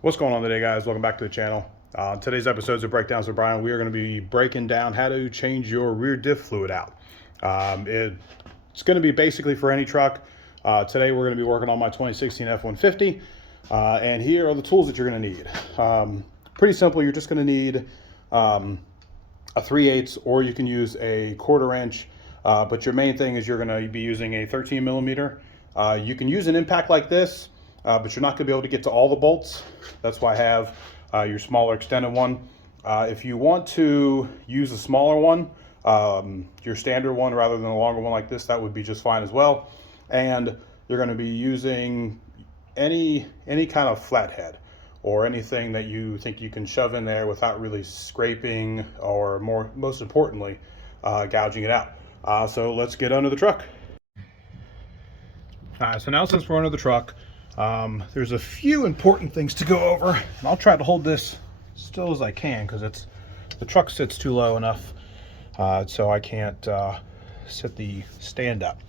What's going on today, guys? Welcome back to the channel. Today's episodes of Breakdowns with Brian, we are going to be breaking down how to change your rear diff fluid out. It's going to be basically for any truck. Today we're going to be working on my 2016 F150, and here are the tools that you're going to need. Pretty simple. You're just going to need a 3/8, or you can use a 1/4 inch. But your main thing is you're going to be using a 13 millimeter. You can use an impact like this, but you're not going to be able to get to all the bolts. That's why I have your smaller extended one. If you want to use a smaller one, your standard one rather than a longer one like this, that would be just fine as well. And you're going to be using any kind of flathead or anything that you think you can shove in there without really scraping or, most importantly, gouging it out. So let's get under the truck. So now since we're under the truck, there's a few important things to go over, and I'll try to hold this still as I can because the truck sits too low enough so I can't set the stand up.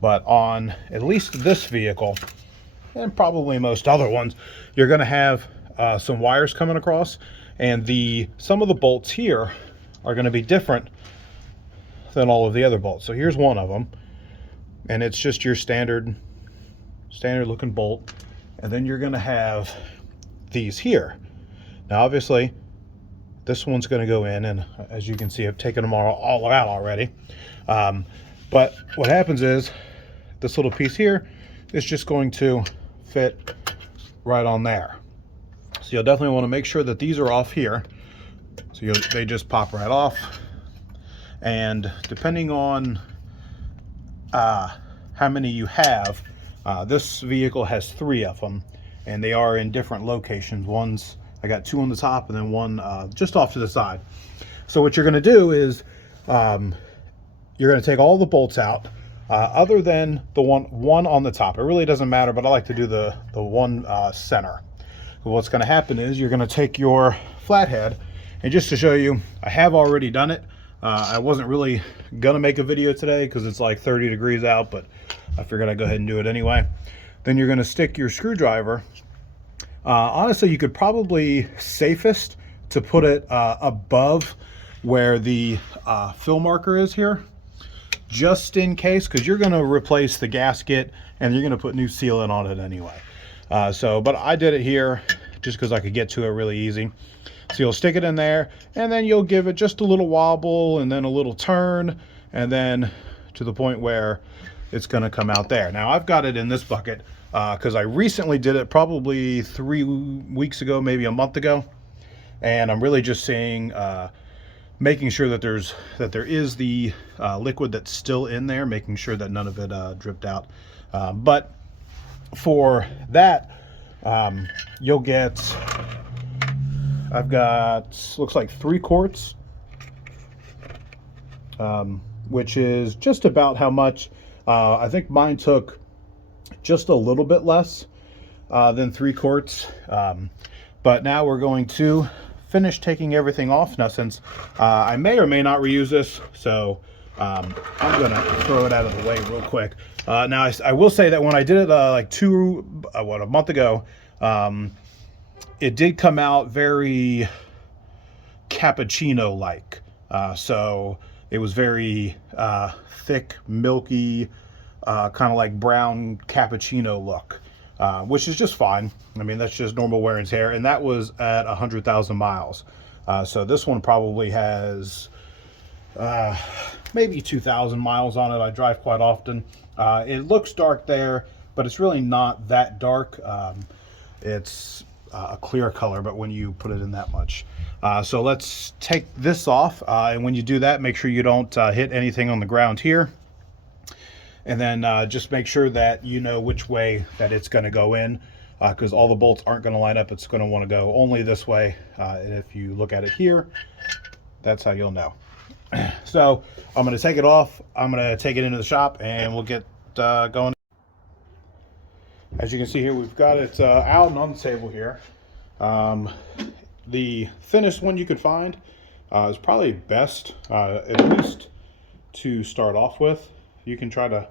But on at least this vehicle, and probably most other ones, you're going to have some wires coming across, and some of the bolts here are going to be different than all of the other bolts. So here's one of them, and it's just your standard looking bolt. And then you're going to have these here. Now obviously this one's going to go in, and as you can see, I've taken them all out already. But what happens is this little piece here is just going to fit right on there. So you'll definitely want to make sure that these are off here. So they just pop right off. And depending on how many you have, this vehicle has 3 of them, and they are in different locations. I got 2 on the top and then one just off to the side. So what you're going to do is you're going to take all the bolts out, other than the one on the top. It really doesn't matter, but I like to do the one center. So what's going to happen is you're going to take your flathead, and just to show you, I have already done it. I wasn't really gonna make a video today because it's like 30 degrees out, but I figured I'd go ahead and do it anyway. Then you're gonna stick your screwdriver. Honestly, you could probably safest to put it above where the fill marker is here, just in case, because you're gonna replace the gasket and you're gonna put new sealant on it anyway. But I did it here just because I could get to it really easy. So you'll stick it in there, and then you'll give it just a little wobble and then a little turn, and then to the point where it's going to come out there. Now I've got it in this bucket because I recently did it probably 3 weeks ago, maybe a month ago, and I'm really just saying, making sure that there is the liquid that's still in there, making sure that none of it dripped out. But for that, you'll get, I've got, looks like 3 quarts, which is just about how much. I think mine took just a little bit less than 3 quarts. But now we're going to finish taking everything off. Now, since I may or may not reuse this, so I'm going to throw it out of the way real quick. Now, I will say that when I did it like a month ago, it did come out very cappuccino-like. So it was very thick, milky, kind of like brown cappuccino look, which is just fine. I mean, that's just normal wear and tear. And that was at 100,000 miles. So this one probably has maybe 2,000 miles on it. I drive quite often. It looks dark there, but it's really not that dark. It's a clear color, but when you put it in that much. So let's take this off, and when you do that, make sure you don't hit anything on the ground here, and then just make sure that you know which way that it's going to go in, because all the bolts aren't going to line up. It's going to want to go only this way, and if you look at it here, that's how you'll know. So I'm going to take it off, I'm going to take it into the shop, and we'll get going. As you can see here, we've got it out and on the table here. The thinnest one you could find is probably best, at least to start off with. You can try to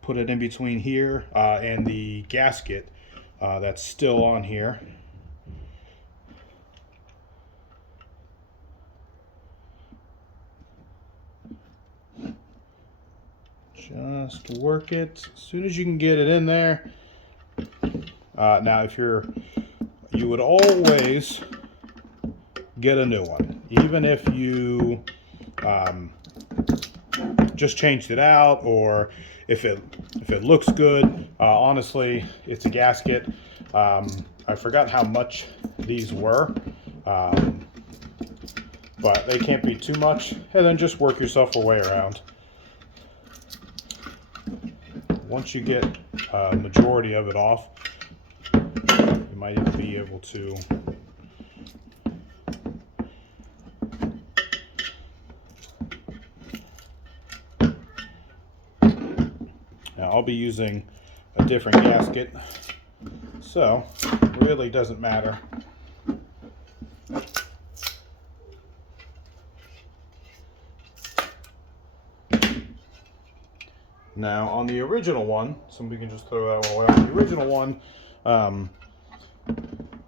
put it in between here and the gasket that's still on here. Just work it as soon as you can get it in there. Now, you would always get a new one, even if you just changed it out, or if it looks good. Honestly, it's a gasket. I forgot how much these were, but they can't be too much. And then just work yourself a way around. Once you get a majority of it off, you might even be able to now I'll be using a different gasket, so it really doesn't matter. Now on the original one, so we can just throw that one away. On the original one,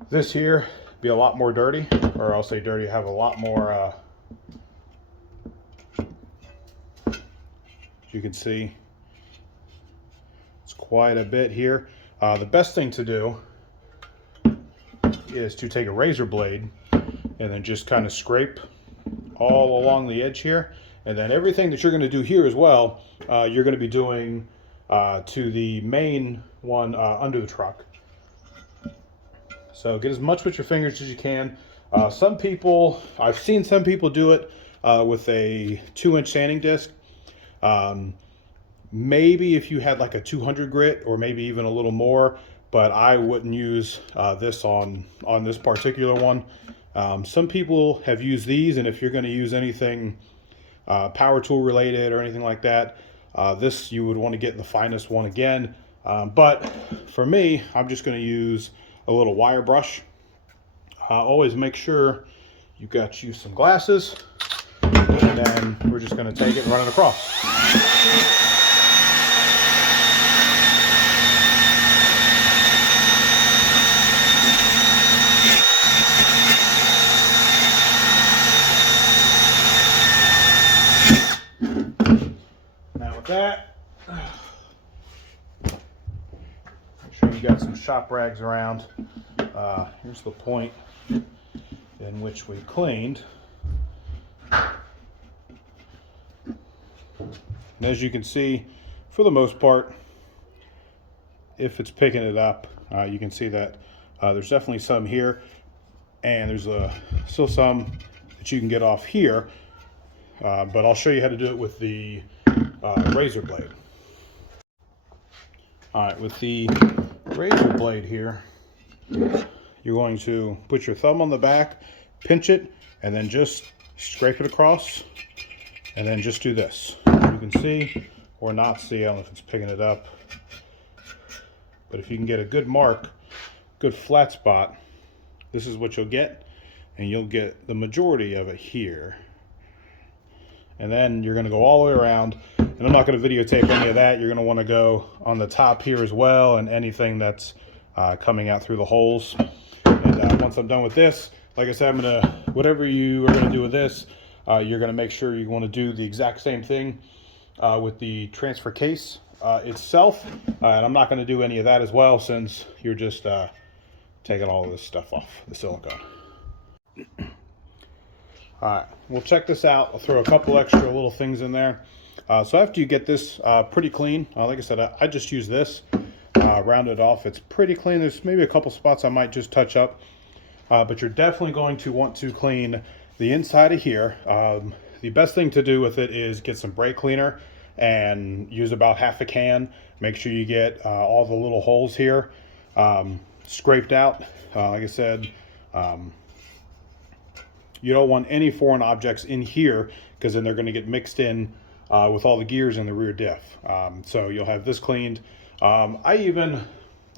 this here be a lot more dirty, or I'll say dirty, have a lot more, as you can see, it's quite a bit here. The best thing to do is to take a razor blade and then just kind of scrape all along the edge here. And then everything that you're going to do here as well, you're going to be doing to the main one under the truck. So get as much with your fingers as you can. I've seen some people do it with a 2-inch sanding disc. Maybe if you had like a 200 grit, or maybe even a little more, but I wouldn't use this on this particular one. Some people have used these, and if you're going to use anything power tool related or anything like that, this you would want to get the finest one again. But for me, I'm just going to use a little wire brush. Always make sure you got you some glasses, and then we're just going to take it and run it across. That, make sure you got some shop rags around. Here's the point in which we cleaned. And as you can see, for the most part, if it's picking it up, you can see that there's definitely some here, and there's still some that you can get off here, but I'll show you how to do it with the razor blade. Alright, with the razor blade here, you're going to put your thumb on the back, pinch it, and then just scrape it across, and then just do this. You can see, or not see, I don't know if it's picking it up, but if you can get a good mark, good flat spot, this is what you'll get, and you'll get the majority of it here. And then you're going to go all the way around, and I'm not going to videotape any of that. You're going to want to go on the top here as well, and anything that's coming out through the holes. And once I'm done with this, like I said, whatever you are going to do with this, you're going to make sure you want to do the exact same thing with the transfer case itself. And I'm not going to do any of that as well, since you're just taking all of this stuff off the silicone. Alright, we'll check this out. I'll throw a couple extra little things in there. So after you get this pretty clean, like I said, I just use this, round it off. It's pretty clean. There's maybe a couple spots I might just touch up, but you're definitely going to want to clean the inside of here. The best thing to do with it is get some brake cleaner and use about half a can. Make sure you get all the little holes here scraped out. Like I said, you don't want any foreign objects in here, because then they're going to get mixed in with all the gears in the rear diff. So you'll have this cleaned. I even,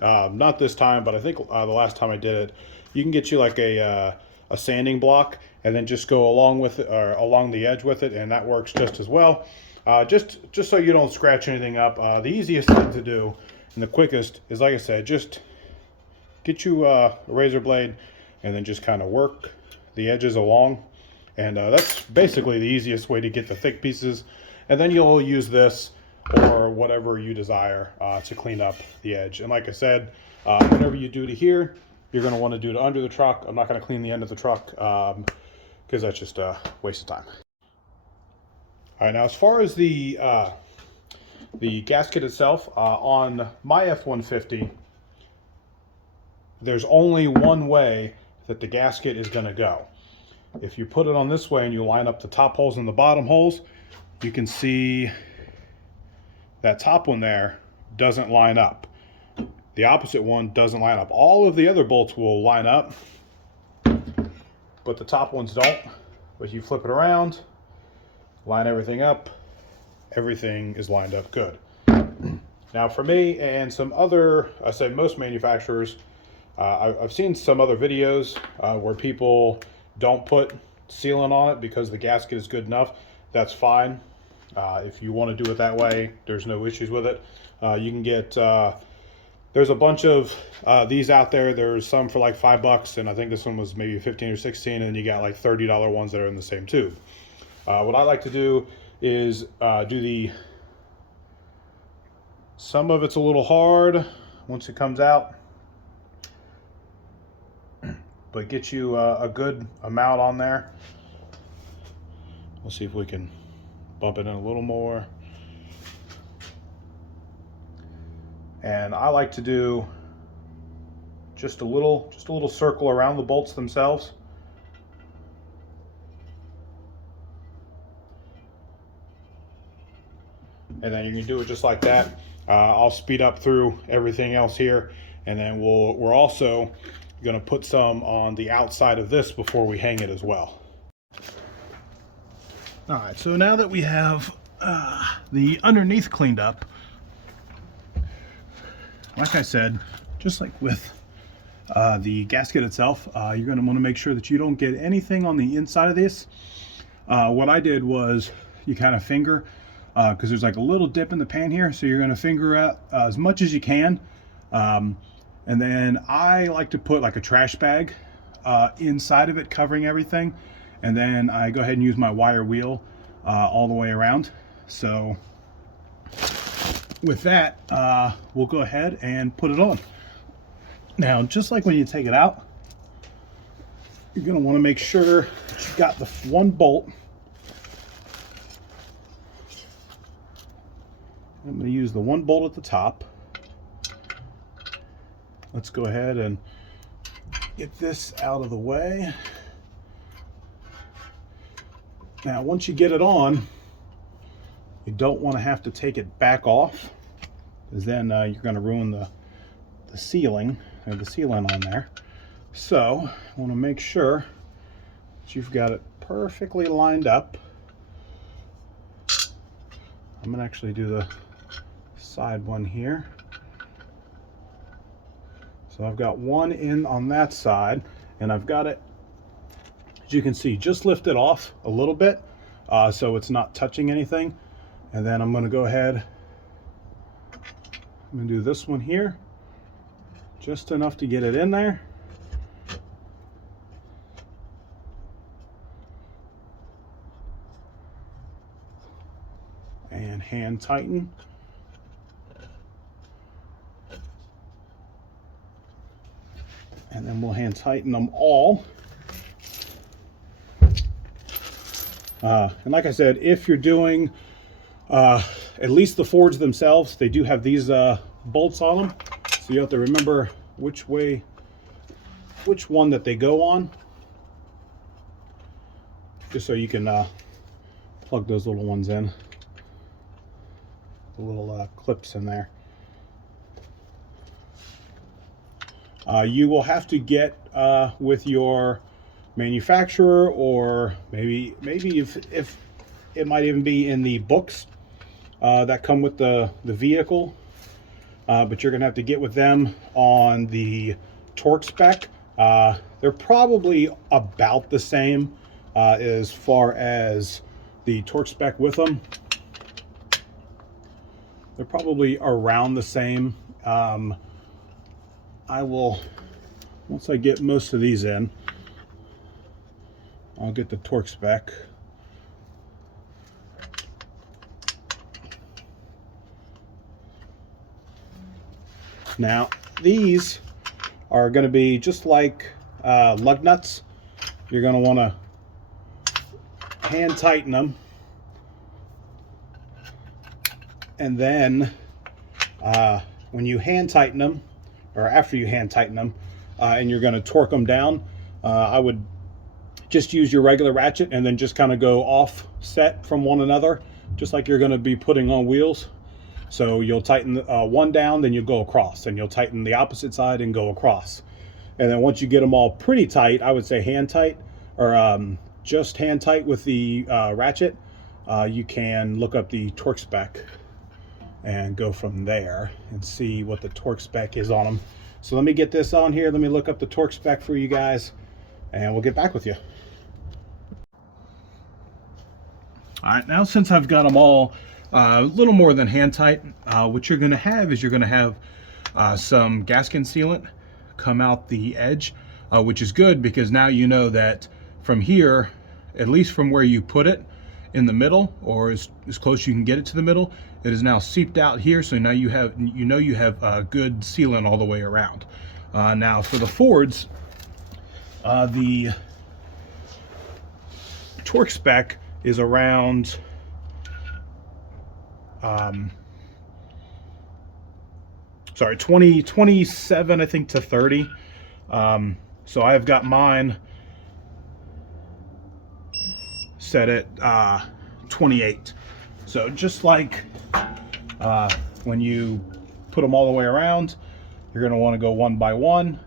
not this time, but I think the last time I did it, you can get you like a sanding block, and then just go along with it, or along the edge with it, and that works just as well. Just so you don't scratch anything up. The easiest thing to do and the quickest is, like I said, just get you a razor blade, and then just kind of work the edges along, and that's basically the easiest way to get the thick pieces. And then you'll use this or whatever you desire to clean up the edge. And like I said, whenever you do to here, you're going to want to do to under the truck. I'm not going to clean the end of the truck because that's just a waste of time. All right, now as far as the gasket itself, on my F-150, there's only one way that the gasket is going to go. If you put it on this way and you line up the top holes and the bottom holes, you can see that top one there doesn't line up. The opposite one doesn't line up. All of the other bolts will line up, but the top ones don't. But you flip it around, line everything up, everything is lined up good. Now for me and some other, I say most manufacturers, I've seen some other videos where people don't put sealant on it because the gasket is good enough. That's fine. If you want to do it that way, there's no issues with it. You can get, there's a bunch of these out there. There's some for like $5, and I think this one was maybe 15 or 16, and you got like $30 ones that are in the same tube. What I like to do is some of it's a little hard once it comes out, but get you a good amount on there. We'll see if we can bump it in a little more. And I like to do just a little circle around the bolts themselves. And then you can do it just like that. I'll speed up through everything else here, and then we're also going to put some on the outside of this before we hang it as well. All right, so now that we have the underneath cleaned up, like I said, just like with the gasket itself, you're going to want to make sure that you don't get anything on the inside of this. What I did was you kind of finger, because there's like a little dip in the pan here, so you're going to finger out as much as you can. And then I like to put like a trash bag inside of it, covering everything. And then I go ahead and use my wire wheel all the way around. So with that, we'll go ahead and put it on. Now, just like when you take it out, you're going to want to make sure that you've got the one bolt. I'm going to use the one bolt at the top. Let's go ahead and get this out of the way. Now, once you get it on, you don't want to have to take it back off, because then you're going to ruin the sealing, or the sealant on there. So, I want to make sure that you've got it perfectly lined up. I'm going to actually do the side one here. So I've got one in on that side, and I've got it, as you can see, just lifted off a little bit, so it's not touching anything. And then I'm going to go ahead, I'm going to do this one here, just enough to get it in there. And hand tighten. And then we'll hand tighten them all. And like I said, if you're doing at least the Fords themselves, they do have these bolts on them. So you have to remember which one that they go on, just so you can plug those little ones in, the little clips in there. You will have to get with your manufacturer, or maybe if it might even be in the books that come with the vehicle, but you're gonna have to get with them on the torque spec. They're probably about the same as far as the torque spec with them. They're probably around the same. I will, once I get most of these in, I'll get the torque spec. Now, these are going to be just like lug nuts. You're going to want to hand tighten them, and then when you hand tighten them, or after you hand tighten them, and you're going to torque them down, I would just use your regular ratchet and then just kind of go offset from one another, just like you're going to be putting on wheels. So you'll tighten one down, then you'll go across, and you'll tighten the opposite side and go across. And then once you get them all pretty tight, I would say hand tight, or just hand tight with the ratchet, you can look up the torque spec and go from there and see what the torque spec is on them. So let me get this on here. Let me look up the torque spec for you guys, and we'll get back with you. All right, now since I've got them all a little more than hand tight, what you're going to have is you're going to have some gasket sealant come out the edge, which is good because now you know that from here, at least from where you put it in the middle, or as close as you can get it to the middle, it is now seeped out here. So now you have, you have good sealant all the way around. Now for the Fords, the torque spec is around 27, I think, to 30. So I've got mine set at 28. So just like when you put them all the way around, you're going to want to go one by one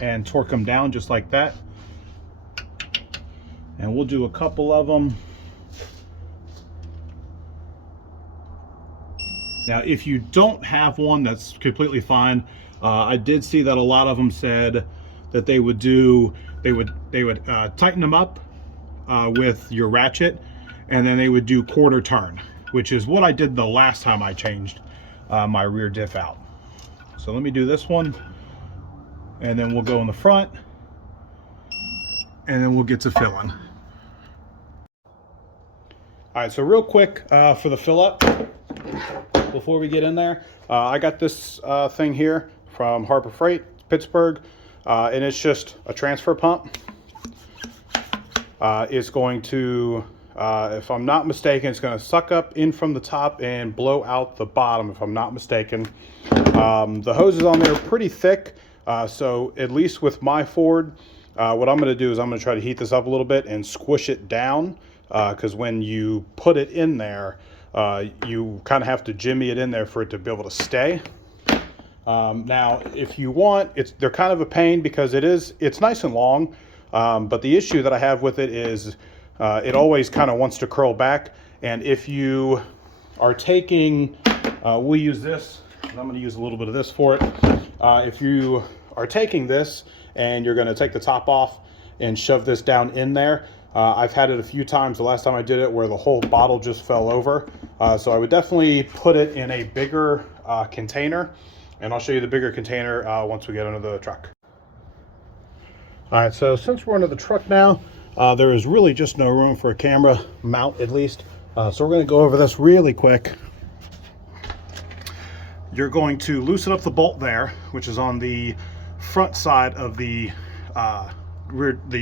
and torque them down just like that. And we'll do a couple of them. Now, if you don't have one, that's completely fine. I did see that a lot of them said that they would tighten them up with your ratchet, and then they would do quarter turn, which is what I did the last time I changed my rear diff out. So let me do this one, and then we'll go in the front, and then we'll get to filling. All right, so real quick for the fill up, before we get in there, I got this thing here from Harbor Freight, Pittsburgh, and it's just a transfer pump. It's going to, if I'm not mistaken, it's going to suck up in from the top and blow out the bottom, if I'm not mistaken. The hoses on there are pretty thick, so at least with my Ford, what I'm going to do is I'm going to try to heat this up a little bit and squish it down, because when you put it in there, you kind of have to jimmy it in there for it to be able to stay. Now, if you want, they're kind of a pain because it's nice and long, but the issue that I have with it is it always kind of wants to curl back. And if you are taking, we'll use this, and I'm going to use a little bit of this for it. If you are taking this and you're going to take the top off and shove this down in there, I've had it a few times, the last time I did it, where the whole bottle just fell over. So I would definitely put it in a bigger container, and I'll show you the bigger container once we get under the truck. All right, so since we're under the truck now, there is really just no room for a camera mount, at least. So we're going to go over this really quick. You're going to loosen up the bolt there, which is on the front side of the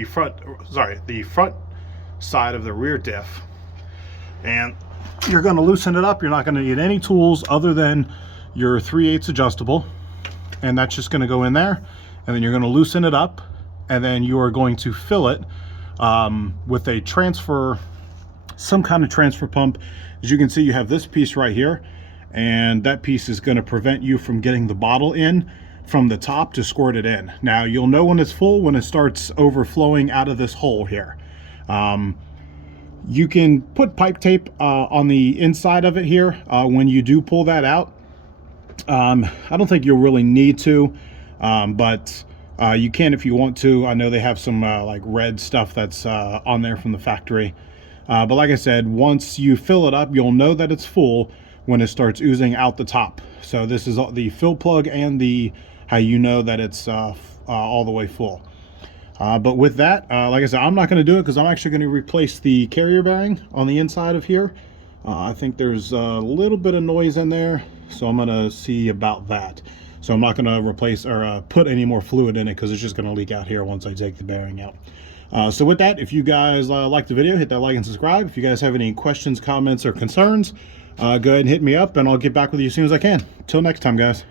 front side of the rear diff, and you're going to loosen it up. You're not going to need any tools other than your 3/8 adjustable, and that's just going to go in there, and then you're going to loosen it up, and then you are going to fill it with a some kind of transfer pump. As you can see, you have this piece right here, and that piece is going to prevent you from getting the bottle in from the top to squirt it in. Now, you'll know when it's full when it starts overflowing out of this hole here. You can put pipe tape on the inside of it here when you do pull that out. I don't think you'll really need to, but you can if you want to. I know they have some like red stuff that's on there from the factory. But like I said, once you fill it up, you'll know that it's full when it starts oozing out the top. So this is the fill plug and how you know that it's all the way full. But with that, like I said, I'm not going to do it because I'm actually going to replace the carrier bearing on the inside of here. I think there's a little bit of noise in there. so I'm gonna see about that. So I'm not gonna replace or put any more fluid in it, because it's just gonna leak out here once I take the bearing out. So with that, if you guys like the video, hit that like and subscribe. If you guys have any questions, comments, or concerns, go ahead and hit me up, and I'll get back with you as soon as I can. Till next time, guys.